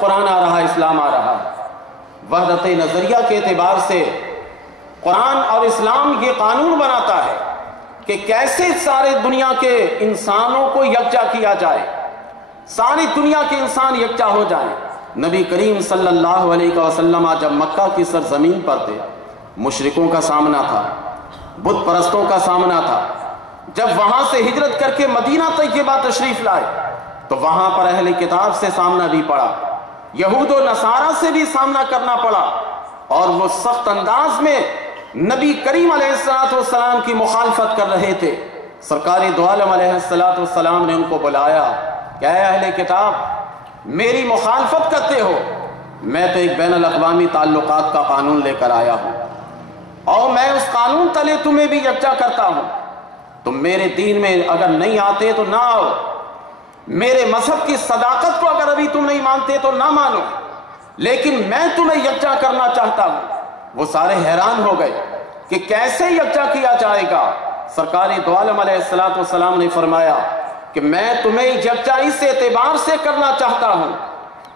قرآن آ رہا ہے، اسلام آ رہا ہے۔ وحدت نظریہ کے اعتبار سے قرآن اور اسلام یہ قانون بناتا ہے کہ کیسے سارے دنیا کے انسانوں کو یکجا کیا جائے، ساری دنیا کے انسان یکجا ہو جائیں۔ نبی کریم صلی اللہ علیہ وسلم جب مکہ کی سرزمین پر تھے، مشرکوں کا سامنا تھا، بت پرستوں کا سامنا تھا۔ جب وہاں سے ہجرت کر کے مدینہ طیبہ تشریف لائے تو وہاں پر اہل کتاب سے سامنا بھی پڑا، یہود و نصارہ سے بھی سامنا کرنا پڑا، اور وہ سخت انداز میں نبی کریم علیہ السلام کی مخالفت کر رہے تھے۔ سرکار دو عالم علیہ السلام نے ان کو بلایا کہ اے اہل کتاب، میری مخالفت کرتے ہو، میں تو ایک بین الاقوامی تعلقات کا قانون لے کر آیا ہوں، اور میں اس قانون تلے تمہیں بھی یکجا کرتا ہوں۔ تم میرے دین میں اگر نہیں آتے تو نہ آؤ، میرے مذہب کی صداقت کو اگر ابھی تم نہیں مانتے تو نہ مانو، لیکن میں تمہیں یکجا کرنا چاہتا ہوں۔ وہ سارے حیران ہو گئے کہ کیسے یکجا کیا جائے گا۔ سرکار دو عالم علیہ السلام نے فرمایا کہ میں تمہیں یکجا اس اعتبار سے کرنا چاہتا ہوں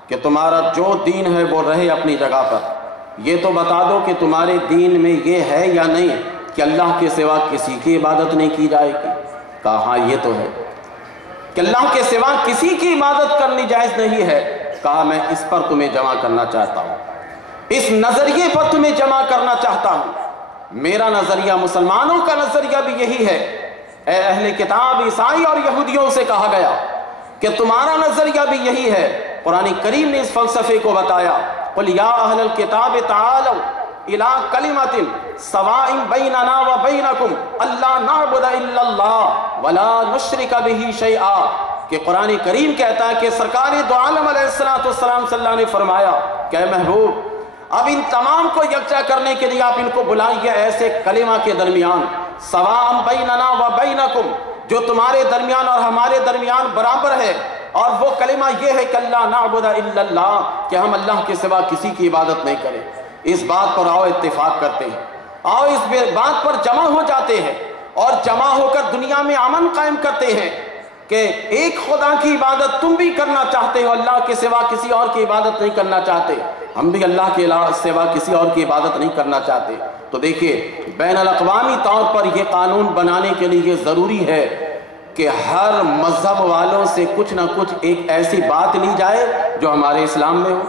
کہ تمہارا جو دین ہے وہ رہے اپنی جگہ پر، یہ تو بتا دو کہ تمہارے دین میں یہ ہے یا نہیں کہ اللہ کے سوا کسی کی عبادت نہیں کی جائے گی؟ کہا ہاں یہ تو ہے کہ اللہ کے سوا کسی کی عبادت کرنی جائز نہیں ہے۔ کہا میں اس پر تمہیں جمع کرنا چاہتا ہوں، اس نظریے پر تمہیں جمع کرنا چاہتا ہوں۔ میرا نظریہ، مسلمانوں کا نظریہ بھی یہی ہے۔ اے اہل کتاب، عیسائی اور یہودیوں سے کہا گیا کہ تمہارا نظریہ بھی یہی ہے۔ قرآن کریم نے اس فلسفے کو بتایا، قل یا اہل الکتاب تعالوا الی کلمۃ سواء بیننا وبینکم الا نعبد الا اللہ ولا نشرک بہ شیئا، کہ قرآن کریم کہتا ہے کہ سرکار دو عالم علیہ السلام صلی اللہ نے فرمایا کہ اے محبوب، اب ان تمام کو یکجا کرنے کے لیے آپ ان کو بلائیے ایسے کلمہ کے درمیان، سواء بیننا وبینکم، جو تمہارے درمیان اور ہمارے درمیان برابر ہے، اور وہ کلمہ یہ ہے کہ اللہ نعبد الا اللہ، کہ ہم اللہ کے سوا کسی کی عبادت نہیں کریں۔ اس بات پر آؤ اتفاق کرتے ہیں، آؤ اس بات پر جمع ہو جاتے ہیں، اور جمع ہو کر دنیا میں امن قائم کرتے ہیں کہ ایک خدا کی عبادت تم بھی کرنا چاہتے ہو، اللہ کے سوا کسی اور کی عبادت نہیں کرنا چاہتے، ہم بھی اللہ کے سوا کسی اور کی عبادت نہیں کرنا چاہتے۔ تو دیکھیے، بین الاقوامی طور پر یہ قانون بنانے کے لیے یہ ضروری ہے کہ ہر مذہب والوں سے کچھ نہ کچھ ایک ایسی بات لی جائے جو ہمارے اسلام میں ہو،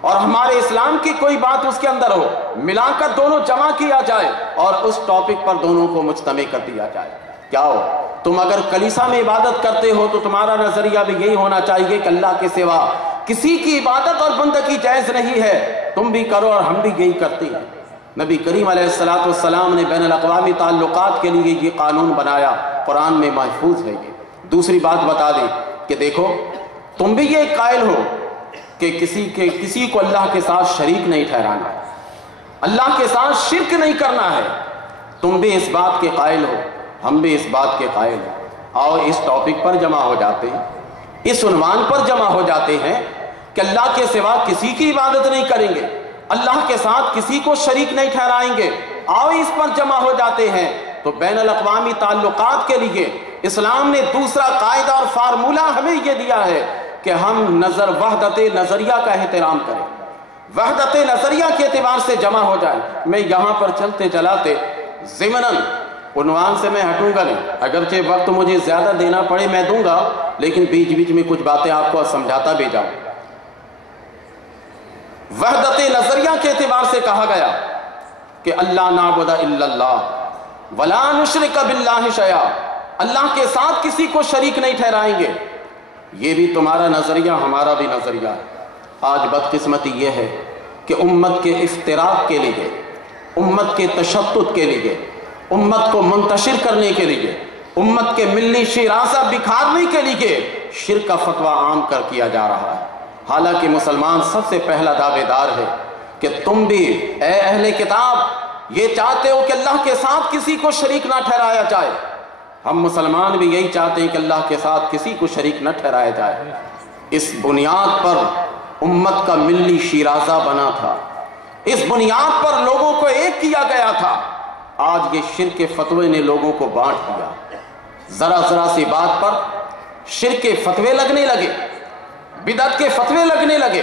اور ہمارے اسلام کی کوئی بات اس کے اندر ہو، ملا کر دونوں جمع کیا جائے اور اس ٹاپک پر دونوں کو مجتمع کر دیا جائے۔ کیا ہو، تم اگر کلیسا میں عبادت کرتے ہو تو تمہارا نظریہ بھی یہی ہونا چاہیے کہ اللہ کے سوا کسی کی عبادت اور بندگی جائز نہیں ہے، تم بھی کرو اور ہم بھی یہی کرتے ہیں۔ نبی کریم علیہ السلام نے بین الاقوامی تعلقات کے لیے یہ قانون بنایا، قرآن میں محفوظ ہے۔ یہ دوسری بات بتا دیں کہ دیکھو، تم بھی یہ قائل ہو کہ کسی کو اللہ کے ساتھ شریک نہیں ٹھہرانا، اللہ کے ساتھ شرک نہیں کرنا ہے، تم بھی اس بات کے قائل ہو، ہم بھی اس بات کے قائل ہیں۔ آؤ اس ٹاپک پر جمع ہو جاتے ہیں، اس عنوان پر جمع ہو جاتے ہیں کہ اللہ کے سوا کسی کی عبادت نہیں کریں گے، اللہ کے ساتھ کسی کو شریک نہیں ٹھہرائیں گے۔ آؤ اس پر جمع ہو جاتے ہیں۔ تو بین الاقوامی تعلقات کے لیے اسلام نے دوسرا قاعدہ اور فارمولہ ہمیں یہ دیا ہے کہ ہم وحدت نظریہ کا احترام کریں، وحدت نظریہ کے اعتبار سے جمع ہو جائیں۔ میں یہاں پر چلتے چلاتے ضمناً عنوان سے میں ہٹوں گا نہیں، اگرچہ وقت مجھے زیادہ دینا پڑے میں دوں گا، لیکن بیچ بیچ میں کچھ باتیں آپ کو سمجھاتا بھی جاؤں۔ وحدت نظریہ کے اعتبار سے کہا گیا کہ اللہ نعبد الا اللہ ولا نشرک باللہ شیئا، اللہ کے ساتھ کسی کو شریک نہیں ٹھہرائیں گے۔ یہ بھی تمہارا نظریہ، ہمارا بھی نظریہ ہے۔ آج بدقسمتی یہ ہے کہ امت کے افتراق کے لیے، امت کے تشتت کے لیے، امت کو منتشر کرنے کے لیے، امت کے ملی شیرازہ بکھارنے کے لیے شرک کا فتویٰ عام کر کیا جا رہا ہے۔ حالانکہ مسلمان سب سے پہلا دعوے دار ہے کہ تم بھی اے اہل کتاب یہ چاہتے ہو کہ اللہ کے ساتھ کسی کو شریک نہ ٹھہرایا جائے۔ ہم مسلمان بھی یہی چاہتے ہیں کہ اللہ کے ساتھ کسی کو شریک نہ ٹھہرایا جائے۔ اس بنیاد پر امت کا ملی شیرازہ بنا تھا، اس بنیاد پر لوگوں کو ایک کیا گیا تھا۔ آج یہ شرک کے فتوے نے لوگوں کو بانٹ دیا، ذرا ذرا سی بات پر شرک کے فتوے لگنے لگے، بدعت کے فتوے لگنے لگے،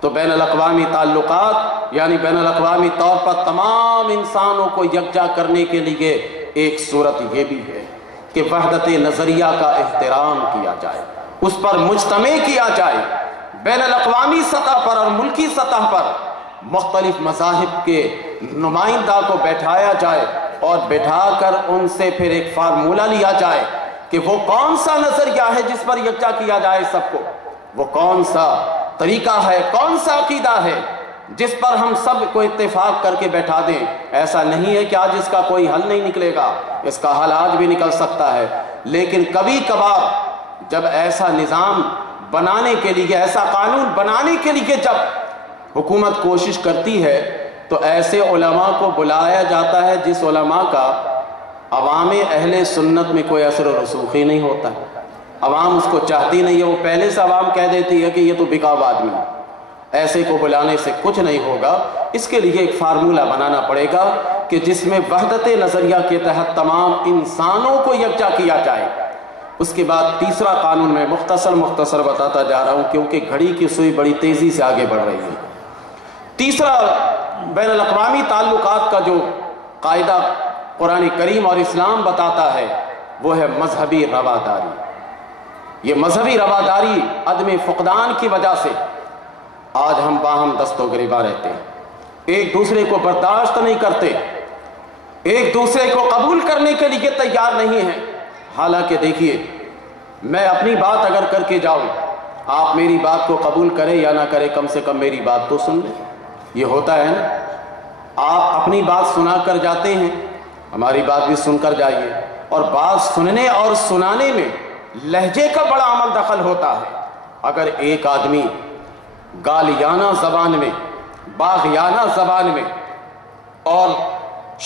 تو بین الاقوامی تعلقات یعنی بین الاقوامی طور پر تمام انسانوں کو یکجا کرنے کے لیے ایک صورت یہ بھی ہے کہ وحدت نظریہ کا احترام کیا جائے، اس پر مجتمع کیا جائے، بین الاقوامی سطح پر اور ملکی سطح پر مختلف مذاہب کے نمائندہ کو بیٹھایا جائے اور بٹھا کر ان سے پھر ایک فارمولہ لیا جائے کہ وہ کون سا نظریہ ہے جس پر یکجا کیا جائے سب کو، وہ کون سا طریقہ ہے، کون سا عقیدہ ہے جس پر ہم سب کو اتفاق کر کے بیٹھا دیں۔ ایسا نہیں ہے کہ آج اس کا کوئی حل نہیں نکلے گا، اس کا حل آج بھی نکل سکتا ہے، لیکن کبھی کبھار جب ایسا نظام بنانے کے لیے، ایسا قانون بنانے کے لیے جب حکومت کوشش کرتی ہے تو ایسے علماء کو بلایا جاتا ہے جس علماء کا عوام اہل سنت میں کوئی اثر و رسوخ ہی نہیں ہوتا ہے، عوام اس کو چاہتی نہیں ہے، وہ پہلے سے عوام کہہ دیتی ہے کہ یہ تو بکاؤ آدمی ہے، ایسے کو بلانے سے کچھ نہیں ہوگا۔ اس کے لیے ایک فارمولہ بنانا پڑے گا کہ جس میں وحدت نظریہ کے تحت تمام انسانوں کو یکجا کیا جائے۔ اس کے بعد تیسرا قانون میں مختصر بتاتا جا رہا ہوں کیونکہ گھڑی کی سوئی بڑی تیزی سے آگے بڑھ رہی ہے۔ تیسرا بین الاقوامی تعلقات کا جو قاعدہ قرآن کریم اور اسلام بتاتا ہے وہ ہے مذہبی رواداری۔ یہ مذہبی رواداری عدم فقدان کی وجہ سے آج ہم باہم دست و گریباں رہتے ہیں، ایک دوسرے کو برداشت نہیں کرتے، ایک دوسرے کو قبول کرنے کے لیے تیار نہیں ہیں۔ حالانکہ دیکھیے، میں اپنی بات اگر کر کے جاؤں، آپ میری بات کو قبول کریں یا نہ کریں، کم سے کم میری بات تو سن لیں، یہ ہوتا ہے نا۔ آپ اپنی بات سنا کر جاتے ہیں، ہماری بات بھی سن کر جائیے، اور بات سننے اور سنانے میں لہجے کا بڑا عمل دخل ہوتا ہے۔ اگر ایک آدمی گالیانہ زبان میں، باغیانہ زبان میں اور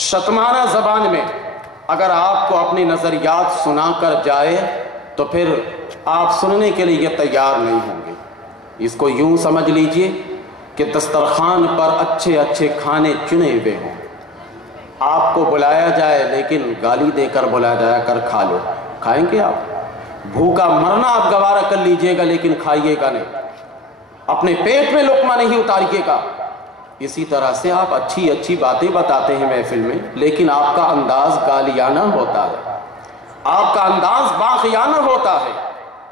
شتمانہ زبان میں اگر آپ کو اپنی نظریات سنا کر جائے تو پھر آپ سننے کے لیے تیار نہیں ہوں گے۔ اس کو یوں سمجھ لیجئے کہ دسترخوان پر اچھے اچھے کھانے چنے ہوئے ہوں، آپ کو بلایا جائے لیکن گالی دے کر بلایا جایا کر کھا لو، کھائیں گے آپ؟ بھوکا مرنا آپ گوارا کر لیجئے گا لیکن کھائیے گا نہیں، اپنے پیٹ میں لقمہ نہیں اتاریے گا۔ اسی طرح سے آپ اچھی اچھی باتیں بتاتے ہیں محفل میں، لیکن آپ کا انداز گالیانہ ہوتا ہے، آپ کا انداز باغیانہ ہوتا ہے۔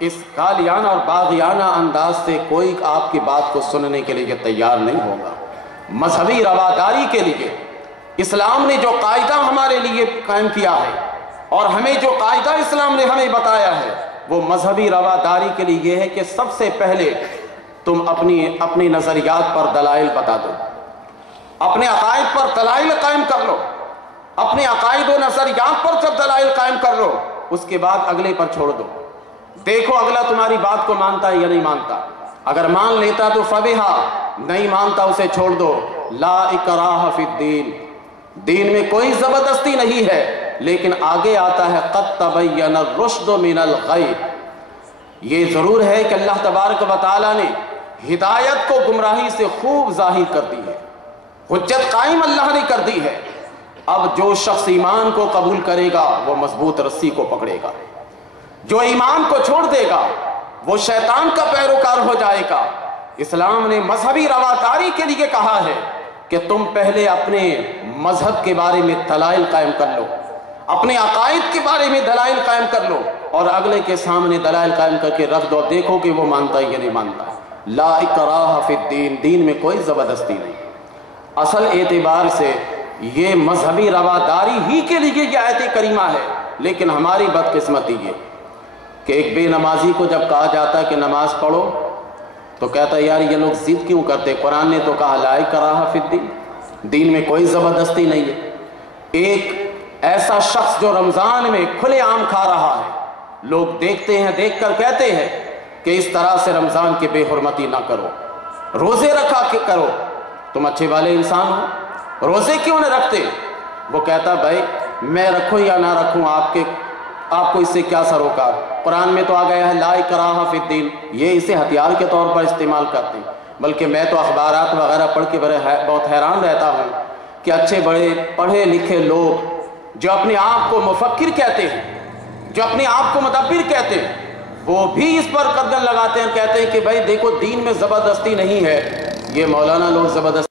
اس گالیانہ اور باغیانہ انداز سے کوئی آپ کی بات کو سننے کے لیے تیار نہیں ہوگا۔ مذہبی رواداری کے لیے اسلام نے جو قاعدہ ہمارے لیے قائم کیا ہے اور ہمیں جو قاعدہ اسلام نے ہمیں بتایا ہے وہ مذہبی رواداری کے لیے یہ ہے کہ سب سے پہلے تم اپنی نظریات پر دلائل بتا دو، اپنے عقائد پر دلائل قائم کر لو، اپنے عقائد و نظریات پر جب دلائل قائم کر لو اس کے بعد اگلے پر چھوڑ دو، دیکھو اگلا تمہاری بات کو مانتا ہے یا نہیں مانتا، اگر مان لیتا تو فبہا، نہیں مانتا اسے چھوڑ دو۔ لا اکراہ فی الدین، دین میں کوئی زبردستی نہیں ہے، لیکن آگے آتا ہے قد تبین الرشد من الغی۔ یہ ضرور ہے کہ اللہ تبارک و تعالی نے ہدایت کو گمراہی سے خوب ظاہر کر دی ہے، حجت قائم اللہ نے کر دی ہے۔ اب جو شخص ایمان کو قبول کرے گا وہ مضبوط رسی کو پکڑے گا، جو ایمان کو چھوڑ دے گا وہ شیطان کا پیروکار ہو جائے گا۔ اسلام نے مذہبی رواداری کے لیے کہا ہے کہ تم پہلے اپنے مذہب کے بارے میں دلائل قائم کر لو، اپنے عقائد کے بارے میں دلائل قائم کر لو، اور اگلے کے سامنے دلائل قائم کر کے رکھ دو، دیکھو کہ وہ مانتا ہے یا نہیں مانتا۔ لا اکراہ فی الدین، دین میں کوئی زبردستی نہیں۔ اصل اعتبار سے یہ مذہبی رواداری ہی کے لیے یہ آیت کریمہ ہے، لیکن ہماری بدقسمتی یہ کہ ایک بے نمازی کو جب کہا جاتا ہے کہ نماز پڑھو تو کہتا ہے یار یہ لوگ ضد کیوں کرتے، قرآن نے تو کہا لا اکراہ فی الدین، دین میں کوئی زبردستی نہیں ہے۔ ایک ایسا شخص جو رمضان میں کھلے عام کھا رہا ہے، لوگ دیکھتے ہیں، دیکھ کر کہتے ہیں کہ اس طرح سے رمضان کی بے حرمتی نہ کرو، روزے رکھا کہ کرو، تم اچھے والے انسان ہو، روزے کیوں نہ رکھتے؟ وہ کہتا بھائی میں رکھوں یا نہ رکھوں آپ کو اس سے کیا سروکار، قرآن میں تو آ گیا ہے لا اکراہ فی الدین، یہ اسے ہتھیار کے طور پر استعمال کرتے ہیں۔ بلکہ میں تو اخبارات وغیرہ پڑھ کے بہت حیران رہتا ہوں کہ اچھے بڑے پڑھے لکھے لوگ جو اپنے آپ کو مفکر کہتے ہیں، جو اپنے آپ کو مدبر کہتے ہیں، وہ بھی اس پر قدم لگاتے ہیں، کہتے ہیں کہ بھائی دیکھو دین میں زبردستی نہیں ہے، یہ مولانا لوگ زبردست